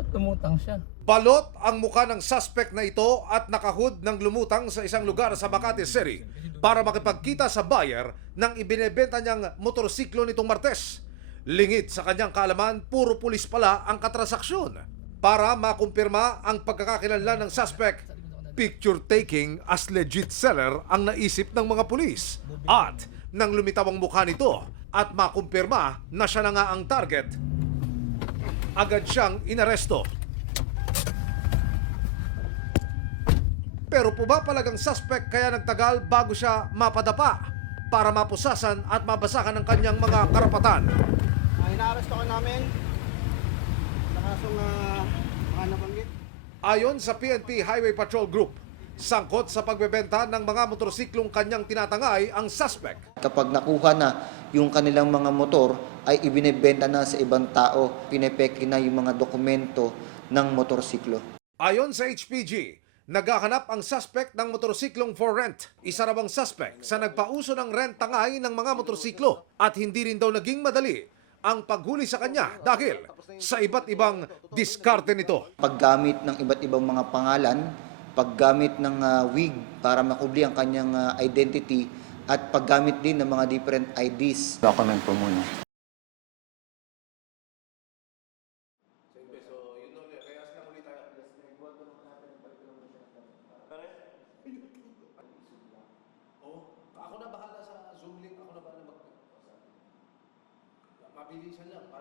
Ba't lumutang siya? Balot ang mukha ng suspect na ito at nakahud ng lumutang sa isang lugar sa Makati City para makipagkita sa buyer ng ibinebenta niyang motorsiklo nitong Martes. Lingid sa kanyang kaalaman, puro pulis pala ang katransaksyon. Para makumpirma ang pagkakakilanlan ng suspect, picture taking as legit seller ang naisip ng mga pulis. At nang lumitaw ang mukha nito at makumpirma na siya na nga ang target, agad siyang inaresto. Pero pumapalagang suspect kaya nagtagal bago siya mapadapa para mapusasan at mabasakan ang kanyang mga karapatan. Inaaresto ko namin sa kasong mga nabanggit. Ayon sa PNP Highway Patrol Group, sangkot sa pagbebenta ng mga motorsiklong kanyang tinatangay ang suspect. Kapag nakuha na yung kanilang mga motor ay ibinebenta na sa ibang tao, pinepeke na yung mga dokumento ng motorsiklo. Ayon sa HPG, naghahanap ang suspect ng motorsiklong for rent. Isa raw ang suspect sa nagpauso ng rent tangay ng mga motorsiklo at hindi rin daw naging madali ang paghuli sa kanya dahil sa iba't ibang diskarte nito. Paggamit ng iba't ibang mga pangalan, paggamit ng wig para makubli ang kanyang identity, at paggamit din ng mga different IDs. Document po muna. Ako na bahala sa Zoom link, ako na bahala mabilisan lang.